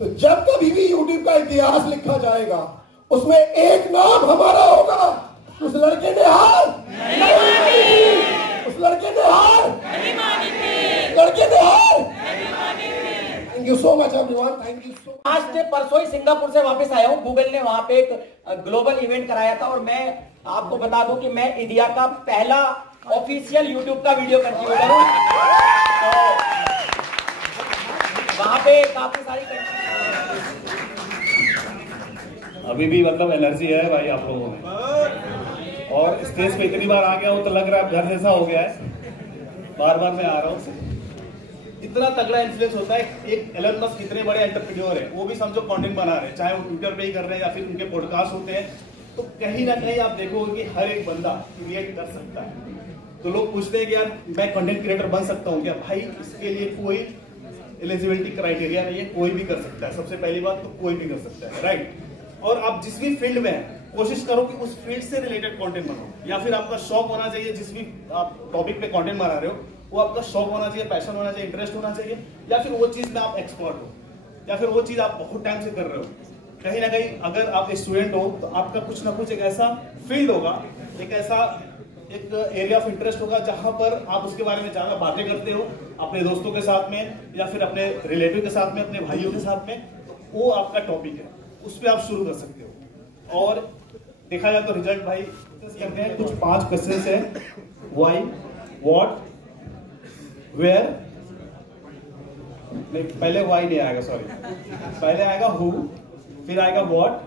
तो जब कभी भी यूट्यूब का इतिहास लिखा जाएगा उसमें एक नाम हमारा होगा। उस लड़के ने हार नहीं मानी, उस लड़के ने हार नहीं मानी, लड़के ने हार नहीं मानी। Thank you so much everyone, thank you सो। आज परसों ही सिंगापुर से वापस आया हूँ। गूगल ने वहां पे एक ग्लोबल इवेंट कराया था और मैं आपको बता दूं कि मैं इंडिया का पहला ऑफिशियल यूट्यूब का वीडियो कंट्रीब्यूटर हूँ। तो वहां पे काफी सारी अभी भी मतलब एनर्जी है भाई आप लोगों में, और स्टेज पे इतनी बार आ गया हूँ तो लग रहा है घर जैसा हो गया है। बार बार मैं आ रहा हूँ। इतना तगड़ा इन्फ्लुएंस होता है। एक एलन मस्क इतने बड़े एंटरप्रेन्योर है, वो भी समझो कंटेंट बना रहे हैं, चाहे वो ट्विटर पे ही कर रहे हैं या फिर उनके पॉडकास्ट होते हैं। तो कहीं ना कहीं आप देखोगे कि हर एक बंदा क्रिएट कर सकता है। तो लोग पूछते हैं कि यार मैं कंटेंट क्रिएटर बन सकता हूँ क्या? भाई इसके लिए कोई एलिजिबिलिटी क्राइटेरिया नहीं है, कोई भी कर सकता है। सबसे पहली बात तो कोई भी कर सकता है, राइट। और आप जिस भी फील्ड में कोशिश करो कि उस फील्ड से रिलेटेड कंटेंट बनाओ, या फिर आपका शौक होना चाहिए, जिस भी आप टॉपिक पे कंटेंट बना रहे हो वो आपका शौक होना चाहिए, पैशन होना चाहिए, इंटरेस्ट होना चाहिए, या फिर वो चीज में आप एक्सपर्ट हो, या फिर वो चीज आप बहुत टाइम से कर रहे हो। कहीं ना कहीं अगर आप स्टूडेंट हो तो आपका कुछ ना कुछ एक ऐसा फील्ड होगा, एक ऐसा एक एरिया ऑफ इंटरेस्ट होगा जहां पर आप उसके बारे में ज्यादा बातें करते हो अपने दोस्तों के साथ में, या फिर अपने रिलेटिव के साथ में, अपने भाइयों के साथ में। वो आपका टॉपिक है, उस पर आप शुरू कर सकते हो। और देखा जाए तो रिजल्ट भाई करते हैं। कुछ 5 क्वेश्चन है, व्हाई, व्हाट, वेयर, नहीं पहले व्हाई नहीं आएगा, सॉरी, पहले आएगा हु, फिर आएगा व्हाट,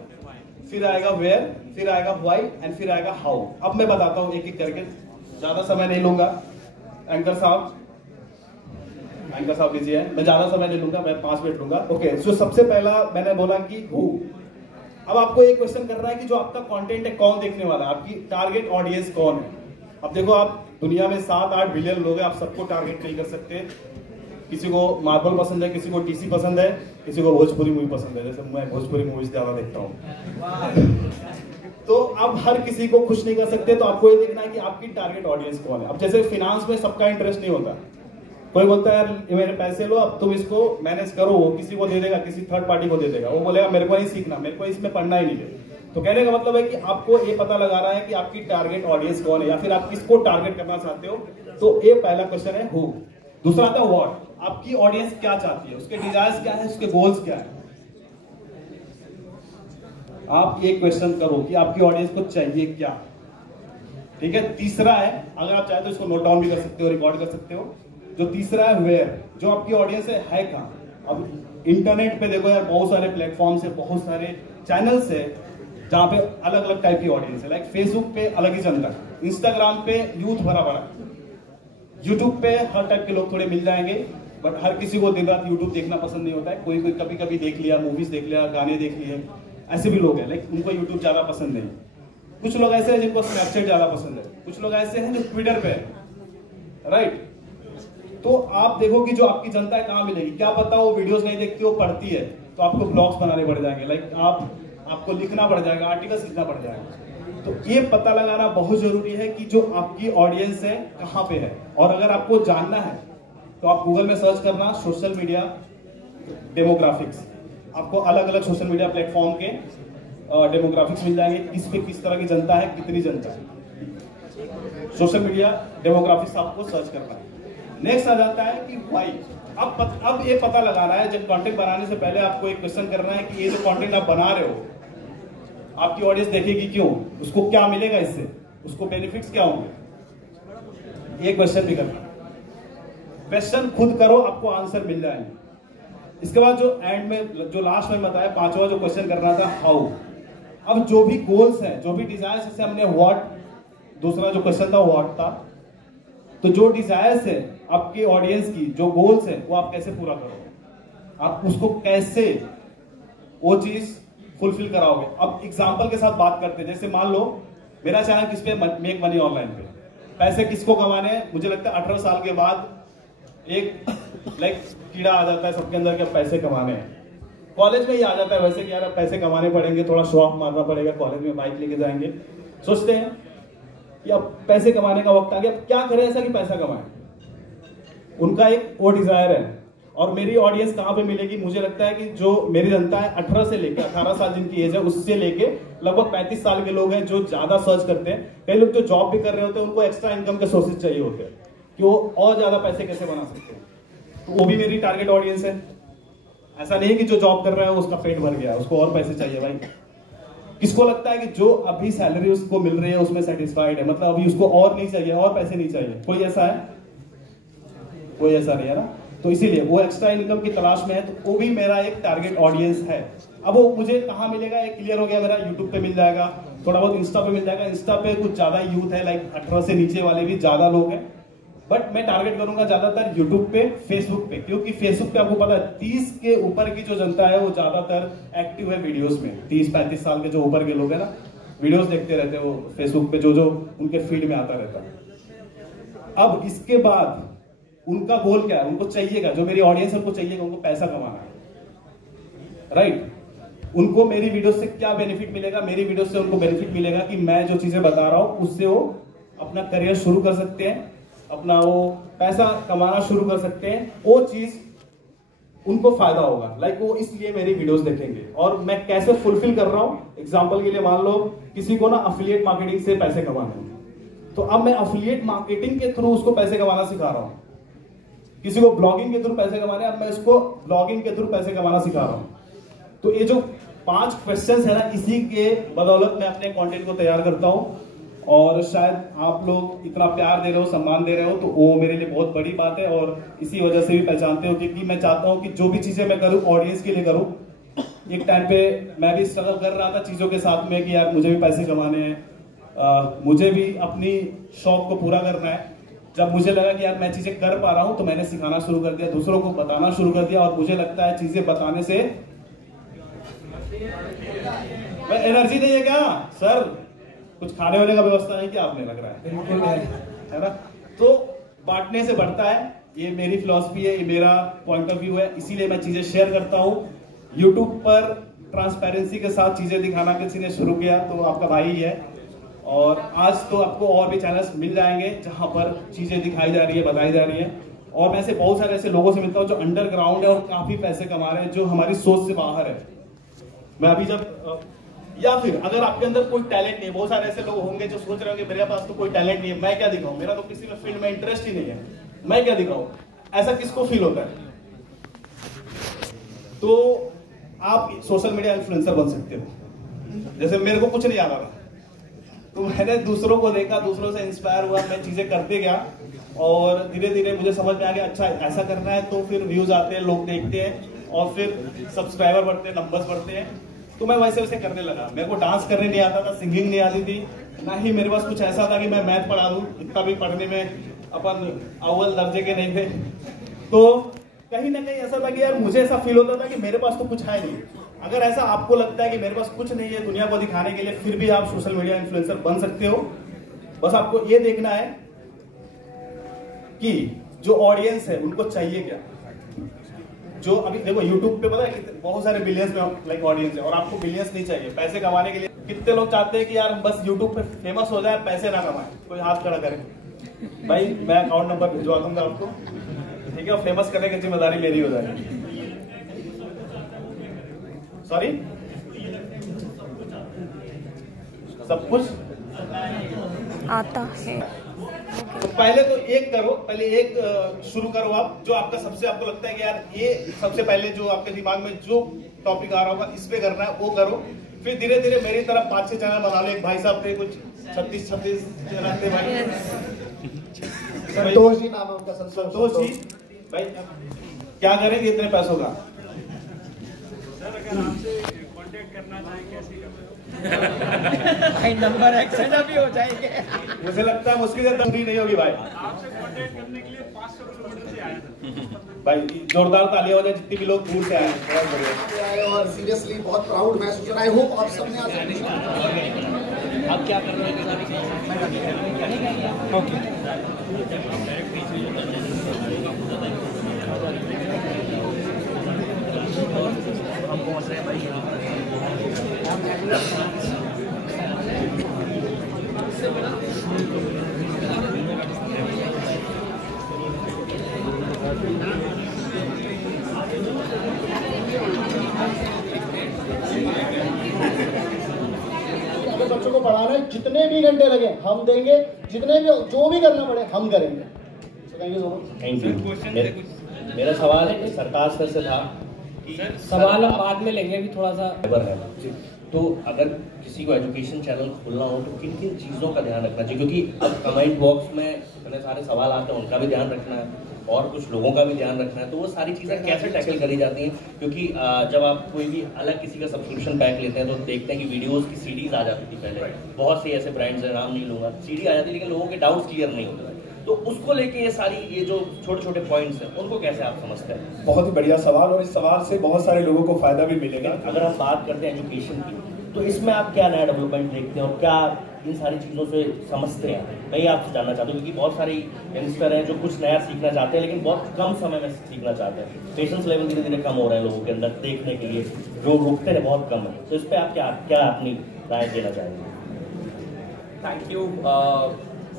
फिर आएगा वेयर, फिर आएगा व्हाई एंड फिर आएगा हाउ। अब मैं बताता हूं एक एक करके, ज्यादा समय नहीं लूंगा। एंकर साहब बिजी है, मैं ज्यादा समय नहीं लूंगा, मैं 5 मिनट लूंगा। ओके, जो सबसे पहला मैंने बोला कि हु। अब आपको एक क्वेश्चन कर रहा है कि जो आपका कंटेंट है कौन देखने वाला है, आपकी टारगेट ऑडियंस कौन है। अब देखो, आप दुनिया में 7-8 बिलियन लोग हैं, आप सबको टारगेट नहीं कर सकते। किसी को मार्बल पसंद है, किसी को टीसी पसंद है, किसी को भोजपुरी मूवी पसंद है, जैसे मैं भोजपुरी मूवीज ज्यादा देखता हूँ। तो आप हर किसी को खुश नहीं कर सकते, तो आपको ये देखना है कि आपकी टारगेट ऑडियंस कौन है। अब जैसे फिनांस में सबका इंटरेस्ट नहीं होता, कोई बोलता है यार मेरे पैसे लो, अब तुम इसको मैनेज करो, वो किसी को दे देगा, किसी थर्ड पार्टी को दे देगा, वो बोलेगा मेरे को नहीं सीखना, मेरे को इसमें पढ़ना ही नहीं है। तो कहने का मतलब है कि आपको ये पता लगा रहा है कि आपकी टारगेट ऑडियंस कौन है, या फिर आप किसको टारगेट करना चाहते हो। तो ये पहला क्वेश्चन है हु। दूसरा था व्हाट, आपकी ऑडियंस क्या चाहती है, उसके डिजायर्स क्या है, उसके गोल्स क्या है। आप ये क्वेश्चन करो कि आपकी ऑडियंस को चाहिए क्या, ठीक है। तीसरा है, अगर आप चाहे तो इसको नोट डाउन भी कर सकते हो, रिकॉर्ड कर सकते हो। जो तीसरा है वेयर, जो आपकी ऑडियंस है कहाँ। अब इंटरनेट पे देखो यार, बहुत सारे प्लेटफॉर्म्स है, बहुत सारे चैनल्स है जहां पे अलग अलग टाइप की ऑडियंस है। लाइक फेसबुक पे अलग ही जनता, इंस्टाग्राम पे यूथ भरा भरा, यूट्यूब पे हर टाइप के लोग थोड़े मिल जाएंगे, बट हर किसी को दिन रात यूट्यूब देखना पसंद नहीं होता है। कोई कोई कभी कभी देख लिया, मूवीज देख लिया, गाने देख लिए, ऐसे भी लोग हैं। लाइक उनको यूट्यूब ज्यादा पसंद नहीं। कुछ लोग ऐसे हैं जिनको स्नैपचैट ज्यादा पसंद है, कुछ लोग ऐसे हैं जो ट्विटर पे है, राइट। तो आप देखो कि जो आपकी जनता है कहाँ मिलेगी। क्या पता वो वीडियोस नहीं देखती, वो पढ़ती है, तो आपको ब्लॉग्स बनाने पड़ जाएंगे। लाइक आपको लिखना पड़ जाएगा, आर्टिकल्स लिखना पड़ जाएगा। तो ये पता लगाना बहुत जरूरी है कि जो आपकी ऑडियंस है कहाँ पे है। और अगर आपको जानना है तो आप गूगल में सर्च करना सोशल मीडिया डेमोग्राफिक्स, आपको अलग अलग सोशल मीडिया प्लेटफॉर्म के डेमोग्राफिक्स मिल जाएंगे, किस पे किस तरह की जनता है, कितनी जनता है। सोशल मीडिया डेमोग्राफिक्स आपको सर्च करना है। नेक्स्ट आ जाता है कि व्हाई। अब ये पता लगाना है, जब कंटेंट बनाने से पहले आपको एक क्वेश्चन करना है कि ये जो कंटेंट आप बना रहे हो आपकी ऑडियंस देखेगी क्यों, उसको क्या मिलेगा इससे, उसको बेनिफिट्स क्या होंगे। ये क्वेश्चन भी करना। क्वेश्चन खुद करो, आपको आंसर मिल जाएंगे। इसके बाद जो एंड में, जो लास्ट में बताया, 5वां जो क्वेश्चन करना था हाउ। अब जो भी गोल्स हैं, जो भी डिजायर्स, जैसे हमने व्हाट, दूसरा जो क्वेश्चन था व्हाट था, तो जो डिजायर्स है आपकी ऑडियंस की, जो गोल्स है, वो आप कैसे पूरा करोगे, आप उसको कैसे वो चीज फुलफिल कराओगे। अब एग्जांपल के साथ बात करते हैं। जैसे मान लो मेरा चैनल किस पे, मेक मनी ऑनलाइन पे। पैसे किसको कमाने हैं, मुझे लगता है 18 साल के बाद एक लाइक कीड़ा आ जाता है सबके अंदर कि अब पैसे कमाने हैं। कॉलेज में ही आ जाता है वैसे कि यार अब पैसे कमाने पड़ेंगे, थोड़ा शो ऑफ मारना पड़ेगा, कॉलेज में बाइक लेके जाएंगे, सोचते हैं कि अब पैसे कमाने का वक्त आ गया, अब क्या करें ऐसा कि पैसा कमाएं। उनका एक वो डिजायर है। और मेरी ऑडियंस कहाँ पे मिलेगी? मुझे लगता है कि जो मेरी जनता है 18 से लेकर 18 साल जिनकी एज है उससे लेके लगभग 35 साल के लोग हैं जो ज्यादा सर्च करते हैं। कई लोग जो जॉब भी कर रहे होते हैं उनको एक्स्ट्रा इनकम के सोर्सेज चाहिए होते हैं कि वो और ज्यादा पैसे कैसे बना सकते हैं, तो वो भी मेरी टारगेट ऑडियंस है। ऐसा नहीं कि जो जॉब कर रहा है उसका पेट भर गया, उसको और पैसे चाहिए। भाई किसको लगता है कि जो अभी सैलरी उसको मिल रही है उसमें सेटिस्फाइड है, मतलब अभी उसको और नहीं चाहिए, और पैसे नहीं चाहिए? कोई ऐसा है? कोई ऐसा नहीं है ना। तो इसीलिए वो एक्स्ट्रा इनकम की तलाश में है, तो वो भी मेरा एक टारगेट ऑडियंस है। अब वो मुझे कहाँ मिलेगा? एक क्लियर हो गया मेरा, यूट्यूब पे मिल जाएगा, थोड़ा बहुत इंस्टा पे मिल जाएगा। इंस्टा पे कुछ ज्यादा यूथ है, लाइक 18 से नीचे वाले भी ज्यादा लोग हैं, बट मैं टारगेट करूंगा ज्यादातर यूट्यूब पे, फेसबुक पे, क्योंकि फेसबुक पे आपको पता है 30 के ऊपर की जो जनता है वो ज्यादातर एक्टिव है वीडियोस में। 30-35 साल के जो ऊपर के लोग हैं ना, वीडियोस देखते रहते हैं वो फेसबुक पे, जो जो उनके फीड में आता रहता है। अब इसके बाद उनका गोल क्या है? उनको चाहिएगा, जो मेरी ऑडियंस है उनको चाहिएगा, उनको पैसा कमाना है, राइट? उनको मेरी वीडियो से क्या बेनिफिट मिलेगा? मेरी वीडियो से उनको बेनिफिट मिलेगा कि मैं जो चीजें बता रहा हूं उससे वो अपना करियर शुरू कर सकते हैं, अपना वो पैसा कमाना शुरू कर सकते हैं। वो चीज उनको फायदा होगा, लाइक वो इसलिए मेरी वीडियोस देखेंगे। और मैं कैसे फुलफिल कर रहा हूं, एग्जांपल के लिए मान लो किसी को ना अफिलिएट मार्केटिंग से पैसे कमाने हैं, तो अब मैं अफिलिएट मार्केटिंग के थ्रू उसको पैसे कमाना सिखा रहा हूं। किसी को ब्लॉगिंग के थ्रू पैसे कमाने, अब मैं इसको ब्लॉगिंग के थ्रू पैसे कमाना सिखा रहा हूं। तो ये जो 5 क्वेश्चंस है ना, इसी के बदौलत मैं अपने कंटेंट को तैयार करता हूं। और शायद आप लोग इतना प्यार दे रहे हो, सम्मान दे रहे हो, तो वो मेरे लिए बहुत बड़ी बात है। और इसी वजह से भी पहचानते हो, क्योंकि मैं चाहता हूं कि जो भी चीजें मैं करूं ऑडियंस के लिए करूं। एक टाइम पे मैं भी स्ट्रगल कर रहा था चीजों के साथ में कि यार मुझे भी पैसे कमाने हैं, मुझे भी अपनी शौक को पूरा करना है। जब मुझे लगा कि यार मैं चीजें कर पा रहा हूं, तो मैंने सिखाना शुरू कर दिया, दूसरों को बताना शुरू कर दिया। और मुझे लगता है चीजें बताने से एनर्जी नहीं है क्या सर? कुछ खाने वाने का व्यवस्था नहीं क्या आपने? लग रहा है ना। तो बांटने से बढ़ता है, ये मेरी फिलॉसफी है, ये मेरा पॉइंट ऑफ व्यू है, इसीलिए मैं चीजें शेयर करता हूं। यूट्यूब पर ट्रांसपेरेंसी के साथ चीजें दिखाना किसी ने शुरू किया तो आपका भाई ही है। और आज तो आपको और भी चैनल्स मिल जाएंगे जहां पर चीजें दिखाई जा रही है, बताई जा रही है। और मैं ऐसे बहुत सारे ऐसे लोगों से मिलता हूं जो अंडरग्राउंड है और काफी पैसे कमा रहे हैं, जो हमारी सोच से बाहर है। मैं अभी जब या फिर अगर आपके अंदर कोई टैलेंट नहीं, बहुत सारे ऐसे लोग होंगे जो सोच रहे होंगे मेरे पास तो कोई टैलेंट नहीं है, मैं क्या दिखाऊं, मेरा तो किसी में फील्ड में इंटरेस्ट ही नहीं है, मैं क्या दिखाऊं। ऐसा किसको फील होता है? तो आप सोशल मीडिया इन्फ्लुएंसर बन सकते हो। जैसे मेरे को कुछ नहीं आता था, तो मैंने दूसरों को देखा, दूसरों से इंस्पायर हुआ, मैं चीजें करते गया और धीरे धीरे मुझे समझ में आ गया अच्छा ऐसा करना है। तो फिर व्यूज आते हैं, लोग देखते हैं और फिर सब्सक्राइबर बढ़ते हैं, नंबर्स बढ़ते हैं। तो मैं वैसे वैसे करने लगा। मेरे को डांस करने नहीं आता था, सिंगिंग नहीं आती थी, ना ही मेरे पास कुछ ऐसा था कि मैं मैथ पढ़ा दूं, इतना भी पढ़ने में अपन अव्वल दर्जे के नहीं थे। तो कहीं ना कहीं ऐसा था कि यार मुझे ऐसा फील होता था कि मेरे पास तो कुछ है नहीं। अगर ऐसा आपको लगता है कि मेरे पास कुछ नहीं है दुनिया को दिखाने के लिए, फिर भी आप सोशल मीडिया इन्फ्लुएंसर बन सकते हो। बस आपको ये देखना है कि जो ऑडियंस है उनको चाहिए क्या। जो अभी देखो YouTube पे पता है कि बहुत सारे बिलियंस में लाइक ऑडियंस है, और आपको बिलियंस नहीं चाहिए पैसे कमाने के लिए। कितने लोग चाहते हैं कि यार हम बस YouTube पे फेमस हो जाए, पैसे ना कमाए। कोई हाथ खड़ा करे भाई, मैं अकाउंट नंबर भिजवा दूंगा आपको, ठीक है? और फेमस करने की जिम्मेदारी मेरी हो जाएगी। सॉरी, सब कुछ आता है। तो पहले तो एक करो, पहले एक शुरू करो आप, जो आपका सबसे आपको लगता है कि यार ये सबसे पहले जो आपके दिमाग में जो टॉपिक आ रहा होगा इस पे करना है, वो करो। फिर धीरे धीरे मेरी तरफ 5-6 चैनल बना लो। एक भाई साहब थे कुछ 36 चैनल थे भाई, संतोष जी नाम है उनका। संतोष जी भाई क्या करेंगे इतने पैसों का? कांटेक्ट करना चाहें कैसे करना? भाई नंबर एक्सचेंज भी हो जाएंगे। मुझे लगता है मुश्किल से दूरी नहीं होगी भाई। आपसे कांटेक्ट करने के लिए 500 किलोमीटर से आया था भाई। जोरदार तालियां हो जाए जितने भी लोग दूर से आए, बहुत बढ़िया। और सीरियसली बहुत प्राउड महसूस कर रहा है। आई होप आप सबने अब क्या कर रहे हैं? ओके, हम पहुंच रहे हैं भाई यहाँ। को पढ़ाना है, जितने भी घंटे लगे हम देंगे, जितने भी जो भी करना पड़े हम करेंगे। Thank you so much. Thank you. मेरा सवाल सरताज सर से था कि सवाल हम बाद में लेंगे, अभी थोड़ा सा है। तो अगर किसी को एजुकेशन चैनल खोलना हो तो किन किन चीज़ों का ध्यान रखना चाहिए, क्योंकि अब कमेंट बॉक्स में इतने सारे सवाल आते हैं, उनका भी ध्यान रखना है और कुछ लोगों का भी ध्यान रखना है, तो वो सारी चीज़ें कैसे टैकल करी जाती हैं? क्योंकि जब आप कोई भी अलग किसी का सब्सक्रिप्शन पैक लेते हैं तो देखते हैं कि वीडियोस की सीडीज आ जाती थी पहले, बहुत से ऐसे ब्रांड्स हैं, नाम नहीं लूँगा, सीडी आ जाती, लेकिन लोगों के डाउट्स क्लियर नहीं होते, तो उसको लेके ये जो छोटे छोटे पॉइंट्स हैं उनको कैसे आप समझते हैं? बहुत ही बढ़िया सवाल, और इस सवाल से बहुत सारे लोगों को फायदा भी मिलेगा। अगर हम बात करते हैं एजुकेशन की, तो इसमें आप क्या नया डेवलपमेंट देखते हैं और क्या इन सारी चीज़ों से समझते हैं? मैं ये आपसे जानना चाहता हूँ, क्योंकि बहुत सारे यंगस्टर हैं जो कुछ नया सीखना चाहते हैं लेकिन बहुत कम समय में सीखना चाहते हैं। पेशेंस लेवल धीरे धीरे कम हो रहे हैं लोगों के अंदर देखने के लिए, जो रुकते हैं बहुत कम है। तो इस पर आप क्या अपनी राय देना चाहेंगे? Thank you.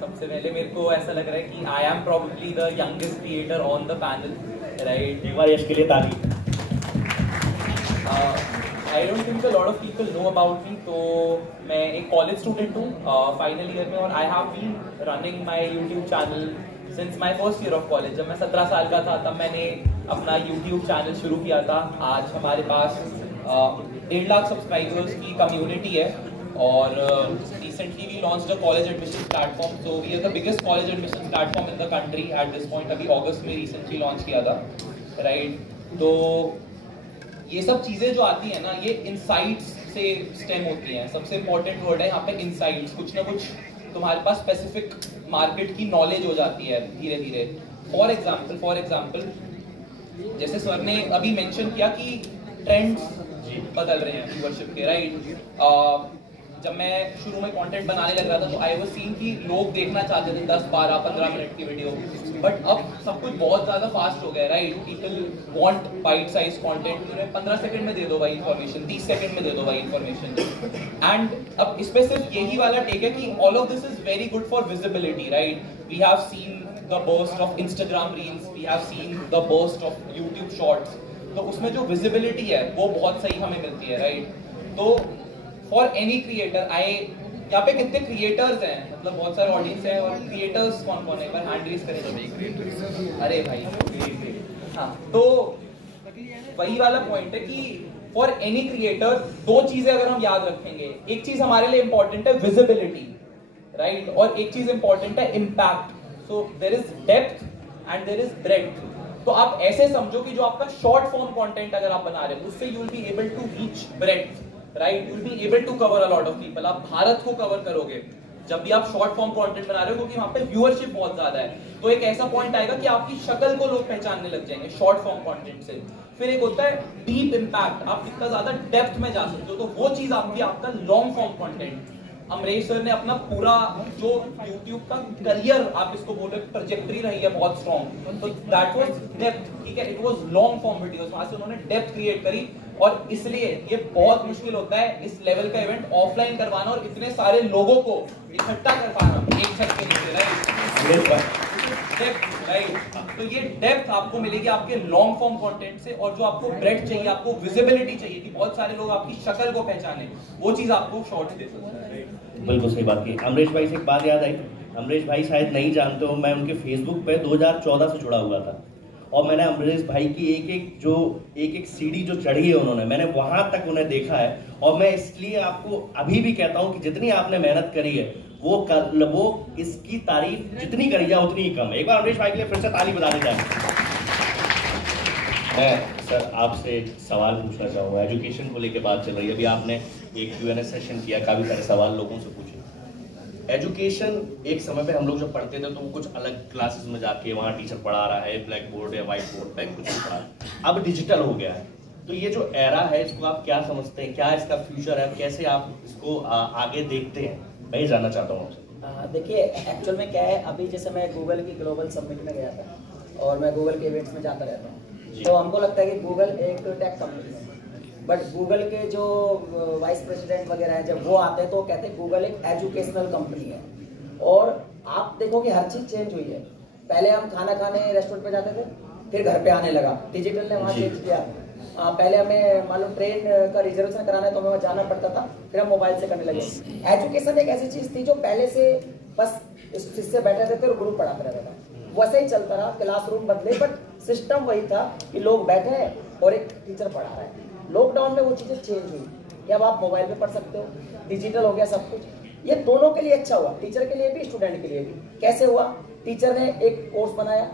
सबसे पहले मेरे को ऐसा लग रहा है कि I am probably the youngest creator on the panel, right? एक बार यश के लिए ताली। I don't think a lot of people know about me. तो मैं एक कॉलेज स्टूडेंट हूँ फाइनल ईयर में, और I have been running my YouTube channel since my first year of college. जब मैं 17 साल का था तब मैंने अपना यूट्यूब चैनल शुरू किया था। आज हमारे पास 1.5 लाख सब्सक्राइबर्स की कम्युनिटी है, और recently we launched a college admission platform. So we are the biggest college admission platform in the country at this point. अभी अगस्त में रिसेंटली लॉन्च किया था, राइट? तो ये सब चीज़ें जो आती हैं ना, ये इनसाइट्स से स्टेम होती हैं। सबसे इंपॉर्टेंट वर्ड है यहाँ पे इनसाइट्स। कुछ ना कुछ तुम्हारे पास स्पेसिफिक मार्केट की नॉलेज हो जाती है धीरे धीरे। फॉर एग्जाम्पल जैसे सर ने अभी मेंशन किया कि ट्रेंड्स बदल रहे हैं व्यूअरशिप के, राइट? जब मैं शुरू में कंटेंट बनाने लग रहा था तो आई वाज सीइंग कि लोग देखना चाहते थे 10, 12, 15 मिनट की वीडियो, बट अब सब कुछ बहुत ज़्यादा फास्ट हो गया है, right? People want bite size content. उन्हें 15 सेकंड में दे दो भाई इन्फॉर्मेशन, 30 सेकंड में दे दो भाई इन्फॉर्मेशन। एंड अब इस पे सिर्फ यही वाला टेक है कि all of this is very good for visibility, right? We have seen the burst of Instagram reels, we have seen the burst of YouTube shorts. तो उसमें जो विजिबिलिटी है वो बहुत सही हमें मिलती है, राइट? तो फॉर एनी क्रिएटर, यहाँ पे कितने क्रिएटर्स हैं? मतलब बहुत सारे ऑडियंस हैं, और क्रिएटर्स कौन कौन है? एक बार हैंड रेज करें तो। अरे भाई, हाँ, तो वही वाला पॉइंट है कि फॉर एनी क्रिएटर 2 चीजें अगर हम याद रखेंगे, एक चीज हमारे लिए इंपॉर्टेंट है विजिबिलिटी, राइट? और एक चीज इंपॉर्टेंट है impact. So there is depth and there is breadth. तो आप ऐसे समझो कि जो आपका शॉर्ट फॉर्म कंटेंट अगर आप बना रहे हो, उससे you will be able to reach breadth, right? You will be able to cover a lot of people. आप भारत को कवर करोगे जब भी आप शॉर्ट फॉर्म कंटेंट बना रहे हो, क्योंकि वहां पे व्यूअरशिप बहुत ज्यादा है। तो एक ऐसा पॉइंट आएगा कि आपकी शक्ल को लोग पहचानने लग जाएंगे शॉर्ट फॉर्म कंटेंट से। फिर एक होता है डीप इंपैक्ट, आप कितना ज्यादा डेप्थ में जा सकते हो, तो वो चीज आपकी आपका long form content. Amrish sir ने अपना पूरा जो YouTube का करियर, आप इसको बोल रहे, ट्रजेक्टरी रही है बहुत स्ट्रॉन्ग, तो दैट वाज डेप्थ, ठीक है? It was long form videos, वहां से उन्होंने डेप्थ क्रिएट करी। और इसलिए ये बहुत मुश्किल होता है इस लेवल का इवेंट ऑफलाइन करवाना, और इतने सारे लोगों को इकट्ठा कर पाना एक छत के नीचे, राइट? तो ये डेप्थ आपको मिलेगी आपके लॉन्ग फॉर्म कंटेंट से, और जो आपको ब्रेड्थ चाहिए, आपको विजिबिलिटी चाहिए कि बहुत सारे लोग आपकी शक्ल को पहचाने, वो चीज आपको शॉर्ट्स दे सकता है। बिल्कुल सही बात की। अमरीश भाई से एक बात याद आई, अमरीश भाई शायद नहीं जानते हो, मैं उनके फेसबुक पे 2014 से जुड़ा हुआ था, और मैंने अमरीश भाई की एक सीडी जो चढ़ी है उन्होंने, मैंने वहां तक उन्हें देखा है। और मैं इसलिए आपको अभी भी कहता हूं कि जितनी आपने मेहनत करी है वो इसकी तारीफ जितनी करी जाए उतनी ही कम है। एक बार अमरीश भाई के लिए फिर से ताली बजा दी जाए। मैं सर आपसे एक सवाल पूछना चाहूँगा, एजुकेशन को लेकर बात चल रही है, अभी आपने एक Q&A सेशन किया, काफ़ी सारे सवाल लोगों से पूछे। एजुकेशन एक समय पे हम लोग जब पढ़ते थे तो वो कुछ अलग क्लासेस में जाके वहाँ टीचर पढ़ा रहा है, ब्लैक बोर्ड या व्हाइट बोर्ड पे कुछ पढ़ा रहा है, अब डिजिटल हो गया है। तो ये जो एरा है इसको आप क्या समझते हैं, क्या इसका फ्यूचर है, कैसे आप इसको आगे देखते हैं? मैं ये जानना चाहता हूँ आपसे। देखिए, एक्चुअल में क्या है, अभी जैसे मैं गूगल की ग्लोबल समिट में गया था और मैं गूगल के इवेंट्स में जाता रहता हूँ, तो हमको लगता है कि गूगल एक टेक कंपनी है, बट गूगल के जो वाइस प्रेसिडेंट वगैरह हैं जब वो आते हैं तो कहते हैं गूगल एक एजुकेशनल कंपनी है। और आप देखो कि हर चीज़ चेंज हुई है। पहले हम खाना खाने रेस्टोरेंट पे जाते थे, फिर घर पे आने लगा, डिजिटल ने वहाँ चेंज किया, पहले हमें मान लो ट्रेन का रिजर्वेशन कराना है तो हमें वहाँ जाना पड़ता था, फिर हम मोबाइल से करने लगे। एजुकेशन एक ऐसी चीज थी जो पहले से बस इससे बैठे रहते थे और ग्रुप पढ़ाते रहता था, वैसे ही चलता रहा। क्लासरूम बदले बट सिस्टम वही था कि लोग बैठे हैं और एक टीचर पढ़ा रहा है। लॉकडाउन में वो चीजें चेंज हुई कि अब आप मोबाइल पे पढ़ सकते हो, डिजिटल हो गया सब कुछ। ये दोनों के लिए अच्छा हुआ, टीचर के लिए भी स्टूडेंट के लिए भी। कैसे हुआ? टीचर ने एक कोर्स बनाया,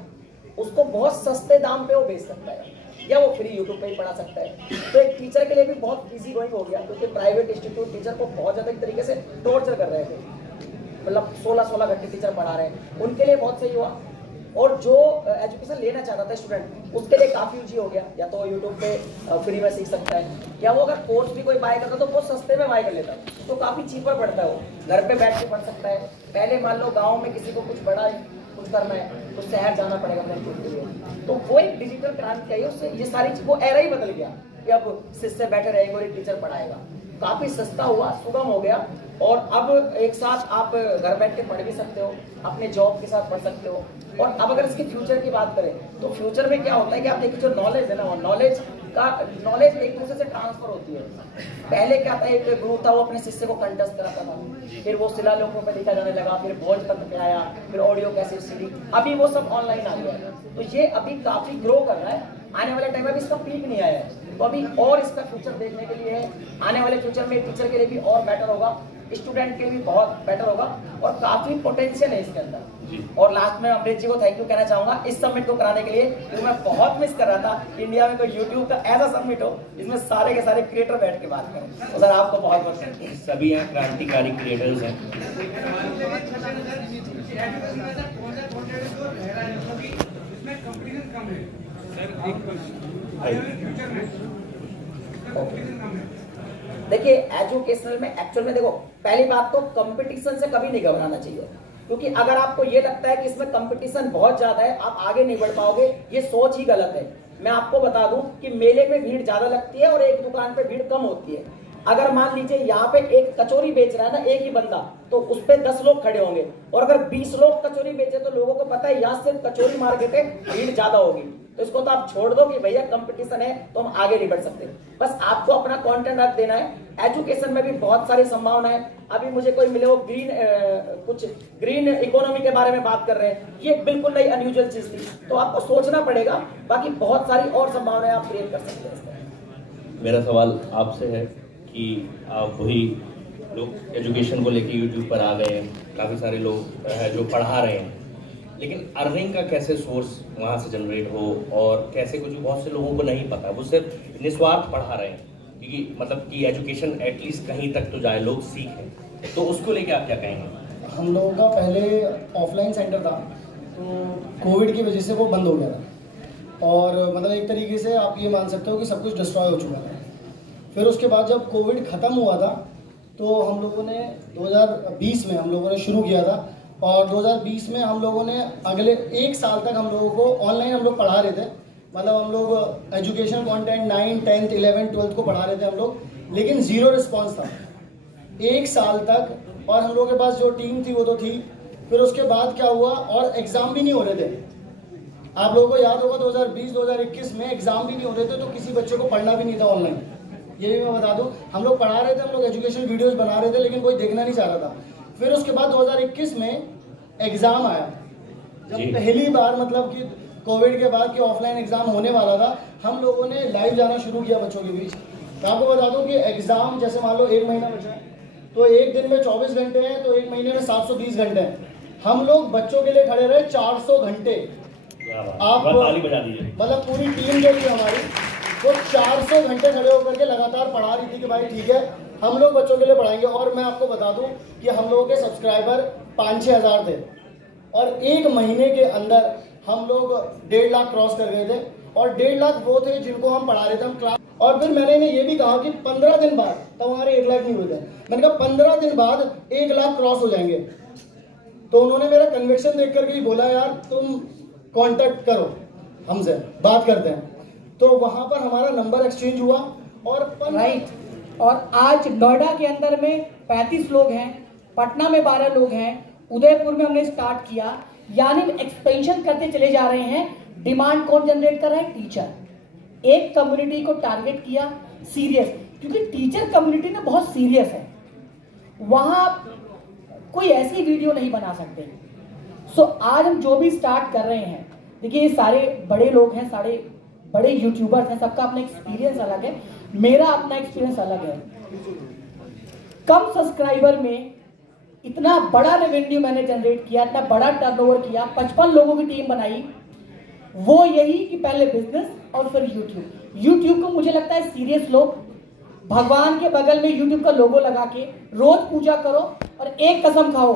उसको बहुत सस्ते दाम पे वो बेच सकता है या वो फ्री यूट्यूब पे ही पढ़ा सकता है। तो एक टीचर के लिए भी बहुत इजी गोइंग हो गया, क्योंकि प्राइवेट इंस्टीट्यूट टीचर को बहुत ज्यादा एक तरीके से टॉर्चर कर रहे थे, मतलब 16-16 घंटे टीचर पढ़ा रहे हैं, उनके लिए बहुत सही हुआ। और जो एजुकेशन लेना चाहता था स्टूडेंट, उसके लिए काफी ईजी हो गया, या तो यूट्यूब पे फ्री में सीख सकता है, या वो अगर कोर्स भी कोई बाय करता तो बहुत सस्ते में बाय कर लेता, तो काफी चीपर पड़ता है, वो घर पे बैठ के पढ़ सकता है। पहले मान लो गाँव में किसी को कुछ बड़ा कुछ करना है तो शहर जाना पड़ेगा अपने के लिए, तो वो एक डिजिटल क्रांति आई, उससे ये सारी चीज वो एरा ही बदल गया कि अब शिष्य बैठे रहेंगे और एक टीचर पढ़ाएगा। काफी सस्ता हुआ, सुगम हो गया, और अब एक साथ आप घर बैठ के पढ़ भी सकते हो, अपने जॉब के साथ पढ़ सकते हो। और अब अगर इसके फ्यूचर की बात करें तो फ्यूचर में क्या होता है कि आप देखिए जो नॉलेज है ना, नॉलेज एक दूसरे से ट्रांसफर होती है। पहले क्या था, एक गुरु था वो अपने शिष्य को कंठस्थ कराता था, फिर वो शिलालेखों पे लिखा जाने लगा, फिर भोजपत्र पे आया, फिर ऑडियो कैसेट सीडी, अभी वो सब ऑनलाइन आ गया है। तो ये अभी काफी ग्रो कर रहा है, आने वाले टाइम में भी इसका पीक नहीं आया है, तो अभी और इसका फ्यूचर देखने के लिए है। आने वाले फ्यूचर में टीचर के लिए भी और बेटर होगा, स्टूडेंट के लिए भी बहुत बेटर होगा, और काफी पोटेंशियल है इसके अंदर। और लास्ट में अमृत जी को थैंक यू कहना चाहूंगा इस समिट को कराने के लिए, क्योंकि मैं बहुत मिस कर रहा था इंडिया में कोई यूट्यूब का ऐसा समिट हो जिसमें सारे के सारे क्रिएटर बैठ के बात करें। तो सर आपको बहुत बहुत थैंक यू। सभी यहाँ क्रांतिकारी क्रिएटर्स हैं। देखिए एजुकेशनल में एक्चुअल में देखो, पहली बात तो कंपटीशन से कभी नहीं घबराना चाहिए, क्योंकि अगर आपको ये लगता है कि इसमें कंपटीशन बहुत ज्यादा है, आप आगे नहीं बढ़ पाओगे, ये सोच ही गलत है। मैं आपको बता दूं कि मेले में भीड़ ज्यादा लगती है और एक दुकान पे भीड़ कम होती है। अगर मान लीजिए यहाँ पे एक कचौरी बेच रहा है ना एक ही बंदा, तो उस पे 10 लोग खड़े होंगे, और अगर 20 लोग कचौरी बेचे तो लोगों को पता है यहाँ से कचौरी मार्केट है, भीड़ ज्यादा होगी, तो इसको तो आप छोड़ दो कि भैया कंपटीशन है तो हम आगे नहीं बढ़ सकते। बस आपको अपना कंटेंट रख देना है। एजुकेशन में भी बहुत सारी संभावना है। अभी मुझे कोई मिले वो कुछ ग्रीन इकोनॉमी के बारे में बात कर रहे हैं, ये बिल्कुल नई अनयूजुअल चीज थी, तो आपको सोचना पड़ेगा। बाकी बहुत सारी और संभावनाएं आप क्रिएट कर सकते हैं। मेरा सवाल आपसे है कि आप वही लोग एजुकेशन को लेके यूट्यूब पर आ गए हैं, काफ़ी सारे लोग हैं जो पढ़ा रहे हैं, लेकिन अर्निंग का कैसे सोर्स वहाँ से जनरेट हो, और कैसे कुछ बहुत से लोगों को नहीं पता, वो सिर्फ निस्वार्थ पढ़ा रहे हैं, क्योंकि मतलब कि एजुकेशन एटलीस्ट कहीं तक तो जाए, लोग सीखें, तो उसको लेके आप क्या कहेंगे? हम लोगों का पहले ऑफलाइन सेंटर था, तो कोविड की वजह से वो बंद हो गया था, और मतलब एक तरीके से आप ये मान सकते हो कि सब कुछ डिस्ट्रॉय हो चुका था। फिर उसके बाद जब कोविड ख़त्म हुआ था तो हम लोगों ने 2020 में हम लोगों ने शुरू किया था, और 2020 में हम लोगों ने अगले 1 साल तक हम लोगों को ऑनलाइन हम लोग पढ़ा रहे थे। मतलब हम लोग एजुकेशन कंटेंट 9, 10, 11, 12 को पढ़ा रहे थे हम लोग, लेकिन ज़ीरो रिस्पांस था 1 साल तक, और हम लोगों के पास जो टीम थी वो तो थी। फिर उसके बाद क्या हुआ, और एग्ज़ाम भी नहीं हो रहे थे। आप लोगों को याद होगा 2020-2021 में एग्ज़ाम भी नहीं हो रहे थे, तो किसी बच्चे को पढ़ना भी नहीं था ऑनलाइन। ये भी मैं बता दूं, हम लोग पढ़ा रहे थे, हम लोग एजुकेशन वीडियोस बना रहे थे, लेकिन कोई देखना नहीं चाह रहा था। फिर उसके बाद 2021 में एग्ज़ाम आया, जब पहली बार मतलब कि कोविड के बाद कि ऑफलाइन एग्ज़ाम होने वाला था, हम लोगों ने लाइव जाना शुरू किया बच्चों के बीच। तो आपको बता दूं कि एग्ज़ाम जैसे मान लो 1 महीना बचा है, तो एक दिन में 24 घंटे हैं, तो एक महीने में 720 घंटे हैं। हम लोग बच्चों के लिए खड़े रहे 400 घंटे। आप मतलब पूरी टीम जो थी हमारी, वो 400 घंटे खड़े होकर के लगातार पढ़ा रही थी कि भाई ठीक है हम लोग बच्चों के लिए पढ़ाएंगे। और मैं आपको बता दूं कि हम लोगों के सब्सक्राइबर 5-6 हज़ार थे, और 1 महीने के अंदर हम लोग 1.5 लाख क्रॉस कर गए थे, और 1.5 लाख वो थे जिनको हम पढ़ा रहे थे हम क्लास। और फिर मैंने इन्हें ये भी कहा कि 15 दिन बाद, तब हमारे 1 लाख नहीं हुए थे, मैंने कहा 15 दिन बाद 1 लाख क्रॉस हो जाएंगे। तो उन्होंने मेरा कन्विक्शन देख करके ही बोला यार तुम कांटेक्ट करो हमसे, बात करते हैं। तो वहां पर हमारा नंबर एक्सचेंज हुआ, और राइट। और आज नोएडा के अंदर में 35 लोग हैं, पटना में 12 लोग हैं, उदयपुर में हमने स्टार्ट किया, यानी एक्सपेंशन करते चले जा रहे हैं। डिमांड कौन जनरेट कर रहा है? टीचर। एक कम्युनिटी को टारगेट किया, सीरियस, क्योंकि टीचर कम्युनिटी ना बहुत सीरियस है, वहां कोई ऐसी वीडियो नहीं बना सकते। सो आज हम जो भी स्टार्ट कर रहे हैं, देखिए ये सारे बड़े लोग हैं, सारे बड़े यूट्यूबर्स हैं, सबका अपना एक्सपीरियंस अलग है, मेरा अपना एक्सपीरियंस अलग है। कम सब्सक्राइबर में इतना बड़ा रेवेन्यू मैंने जनरेट किया, इतना बड़ा टर्नओवर किया, 55 लोगों की टीम बनाई, वो यही कि पहले बिजनेस और फिर यूट्यूब। यूट्यूब को मुझे लगता है सीरियस लोग, भगवान के बगल में यूट्यूब का लोगो लगा के रोज पूजा करो और एक कसम खाओ,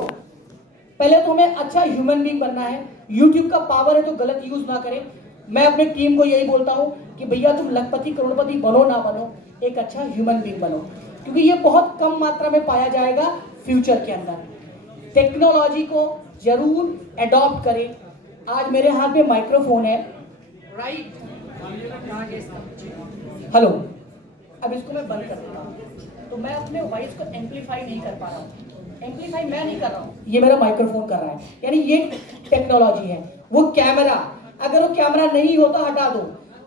पहले तो हमें अच्छा ह्यूमन बीइंग बनना है। यूट्यूब का पावर है तो गलत यूज ना करें। मैं अपने टीम को यही बोलता हूं कि भैया तुम लखपति करोड़पति बनो ना बनो, एक अच्छा ह्यूमन बीइंग बनो, क्योंकि ये बहुत कम मात्रा में पाया जाएगा फ्यूचर के अंदर। टेक्नोलॉजी को जरूर एडॉप्ट करें। आज मेरे हाथ में माइक्रोफोन है, राइट, हेलो, अब इसको मैं बंद कर देता हूँ तो मैं अपने वॉइस को एम्पलीफाई नहीं कर पा रहा हूँ। एम्पलीफाई मैं नहीं कर रहा हूँ, ये मेरा माइक्रोफोन कर रहा है, यानी ये टेक्नोलॉजी है। वो कैमरा, अगर वो कैमरा नहीं होता हटा दो,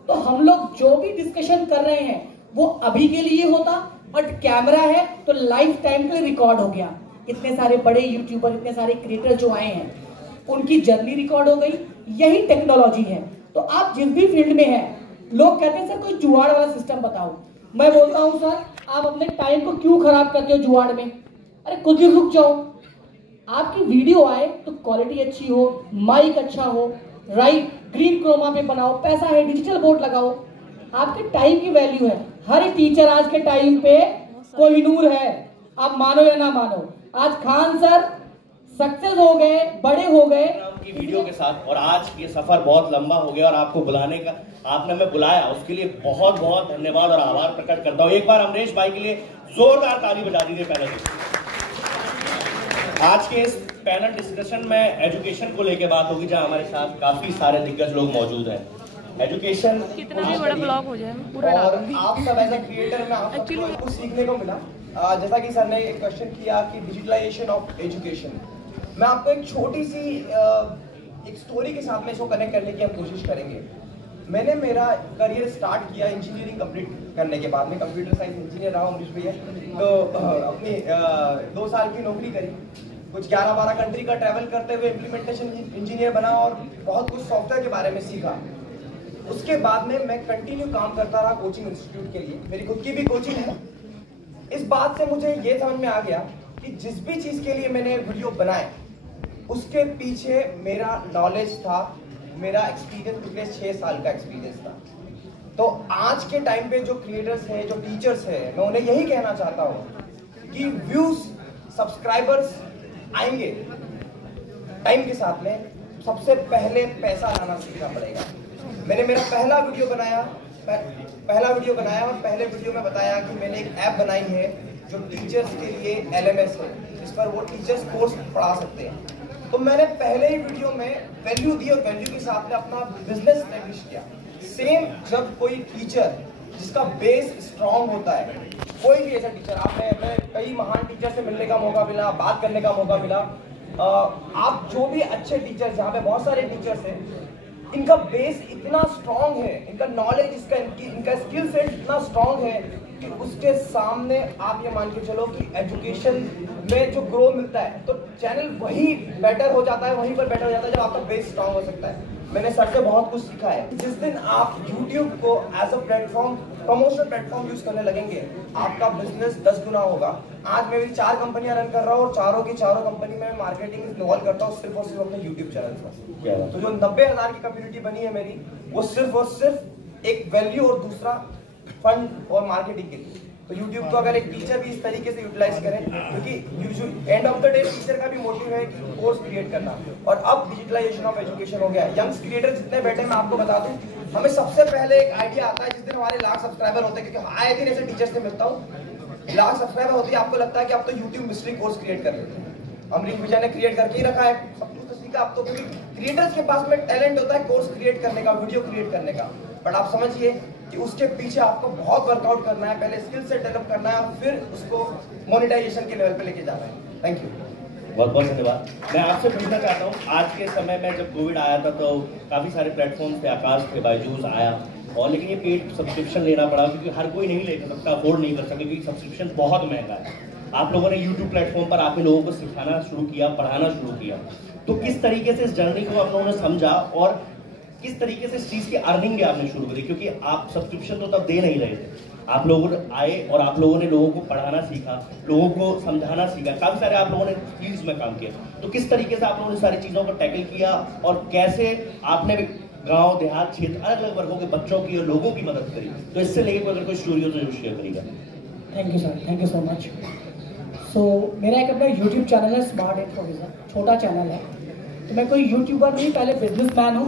तो हम लोग जो भी डिस्कशन कर रहे हैं वो अभी के लिए होता, बट कैमरा है तो लाइफ टाइम के लिए रिकॉर्ड हो गया। इतने सारे बड़े यूट्यूबर, इतने सारे क्रिएटर जो आए हैं, उनकी जर्नी रिकॉर्ड हो गई। यही टेक्नोलॉजी है। तो आप जिस भी फील्ड में हैं, लोग कहते हैं सर कोई जुगाड़ वाला सिस्टम बताओ। मैं बोलता हूं सर, आप अपने टाइम को क्यों खराब करते हो जुगाड़ में? अरे कुछ भी रुक जाओ, आपकी वीडियो आए तो क्वालिटी अच्छी हो, माइक अच्छा हो, राइट, ग्रीन क्रोमा पे बनाओ, पैसा है, डिजिटल बोर्ड लगाओ, आपके टाइम की वैल्यू है। हर टीचर आज के टाइम पे कोहिनूर है, आप मानो या ना मानो। आज खान सर सक्सेस हो गए, बड़े हो गए की वीडियो के साथ, और आज ये सफर बहुत लंबा हो गया और आपको बुलाने का, आपने हमें बुलाया, उसके लिए बहुत बहुत धन्यवाद और आभार प्रकट करता हूँ। एक बार अमरीश भाई के लिए जोरदार ताली बजा दीजिए। पैनल आज के इस पैनल डिस्कशन में एजुकेशन को लेकर बात होगी, जहां हमारे साथ काफी सारे दिग्गज लोग मौजूद हैं। एजुकेशन कितना भी बड़ा ब्लॉग हो जाए पूरा और आप सब एज ए क्रिएटर में आप सबको कुछ सीखने को मिला। जैसा कि सर ने एक क्वेश्चन किया कि डिजिटलाइजेशन ऑफ एजुकेशन, मैं आपको एक छोटी सी एक स्टोरी के साथ में इसको कनेक्ट करने की हम कोशिश करेंगे। मैंने मेरा करियर स्टार्ट किया इंजीनियरिंग कंप्लीट करने के बाद में, कंप्यूटर साइंस इंजीनियर रहा अमरीश भैया। तो अपनी 2 साल की नौकरी करी, कुछ 11-12 कंट्री का ट्रैवल करते हुए इम्प्लीमेंटेशन इंजीनियर बना और बहुत कुछ सॉफ्टवेयर के बारे में सीखा। उसके बाद में मैं कंटिन्यू काम करता रहा कोचिंग इंस्टीट्यूट के लिए, मेरी खुद की भी कोचिंग है। इस बात से मुझे ये समझ में आ गया कि जिस भी चीज़ के लिए मैंने वीडियो बनाए, उसके पीछे मेरा नॉलेज था, मेरा एक्सपीरियंस पिछले 6 साल का एक्सपीरियंस था। तो आज के टाइम पे जो क्रिएटर्स हैं, जो टीचर्स हैं, मैं उन्हें यही कहना चाहता हूँ कि व्यूज, सब्सक्राइबर्स आएंगे टाइम के साथ में, सबसे पहले पैसा लाना सीखना पड़ेगा। मैंने मेरा पहला वीडियो बनाया और पहले वीडियो में बताया कि मैंने एक ऐप बनाई है जो टीचर्स के लिए LMS है, जिस पर वो टीचर्स कोर्स पढ़ा सकते हैं। तो मैंने पहले ही वीडियो में वैल्यू दी और वैल्यू के साथ में अपना बिजनेस एस्टैब्लिश किया। सेम जब कोई टीचर जिसका बेस स्ट्रांग होता है, कोई भी ऐसा टीचर, मैं कई महान टीचर से मिलने का मौका मिला, बात करने का मौका मिला। आप जो भी अच्छे टीचर्स, यहाँ पे बहुत सारे टीचर्स हैं, इनका बेस इतना स्ट्रांग है, इनका नॉलेज, इनका स्किल सेट इतना स्ट्रांग है कि उसके सामने आप ये मान के चलो कि एजुकेशन में जो ग्रो मिलता है, तो चैनल वही बेटर हो जाता है, वहीं पर बेटर हो जाता है जब आपका बेस स्ट्रांग हो सकता है। मैंने सर से बहुत कुछ सीखा है। जिस दिन आप YouTube को as a platform, promotion platform use करने लगेंगे, आपका बिजनेस 10 गुना होगा। आज मैं भी 4 कंपनियां रन कर रहा हूँ और चारों की चारों कंपनी में मार्केटिंग इन्वॉल्व करता हूँ सिर्फ और सिर्फ अपने YouTube चैनल पर। तो जो 90,000 की कम्युनिटी बनी है मेरी, वो सिर्फ और सिर्फ एक वैल्यू और दूसरा फंड और मार्केटिंग के लिए। तो YouTube को अगर एक टीचर भी इस तरीके से यूटिलाइज करें, क्योंकि end of the day teacher का भी मोटिव है कि कोर्स क्रिएट करना। और अब डिजिटलाइजेशन ऑफ एजुकेशन हो गया। यंग्स क्रिएटर जितने बैठे, मैं आपको बता दूं, हमें सबसे पहले एक आइडिया आता है जिस दिन हमारे लाख सब्सक्राइबर होते हैं, क्योंकि आए दिन ऐसे टीचर से मिलता हूँ, लाख सब्सक्राइबर होती है, आपको लगता है कि आप तो यूट्यूब मिस्ट्री कोर्स क्रिएट कर लेते हैं। अमरीश भैया ने क्रिएट करके ही रखा है, सब कुछ तो सीखा। आप तो क्योंकि क्रिएटर्स के पास में टैलेंट होता है कोर्स क्रिएट करने का, वीडियो क्रिएट करने का, बट आप समझिए कि उसके पीछे आपको बहुत वर्कआउट करना है, पहले स्किल से डेवलप करना है और फिर उसको मोनेटाइजेशन के लेवल पे लेके जाना है। थैंक यू, बहुत बहुत धन्यवाद। मैं आपसे पूछना चाहता हूँ, आज के समय में जब कोविड आया था तो काफ़ी सारे प्लेटफॉर्म थे, आकाश थे, बायजूस आया, और लेकिन ये पेड सब्सक्रिप्शन लेना पड़ा क्योंकि हर कोई नहीं ले सकता, अफोर्ड नहीं कर सकता क्योंकि सब्सक्रिप्शन बहुत महंगा है। आप लोगों ने यूट्यूब प्लेटफॉर्म पर आके लोगों को सिखाना शुरू किया, पढ़ाना शुरू किया, तो किस तरीके से इस जर्नी को आप लोगों ने समझा और किस तरीके से इस चीज़ की अर्निंग भी आपने शुरू करी? क्योंकि आप सब्सक्रिप्शन तो तब दे नहीं रहे थे, आप लोग आए और आप लोगों ने लोगों को पढ़ाना सीखा, लोगों को समझाना सीखा, काफ़ी सारे आप लोगों ने फील्ड्स में काम किया। तो किस तरीके से आप लोगों ने सारी चीज़ों को टैकल किया और कैसे आपने गांव देहात क्षेत्र अलग अलग वर्गों के बच्चों की और लोगों की मदद करी? तो इससे लेके अगर कोई स्टोरी हो तो जरूर शेयर करिएगा। Thank you sir, thank you so much. So मेरा एक अपना यूट्यूब चैनल है स्मार्ट इन्फोविजन, छोटा चैनल है। तो मैं कोई यूट्यूबर नहीं, पहले बिजनेसमैन हूँ।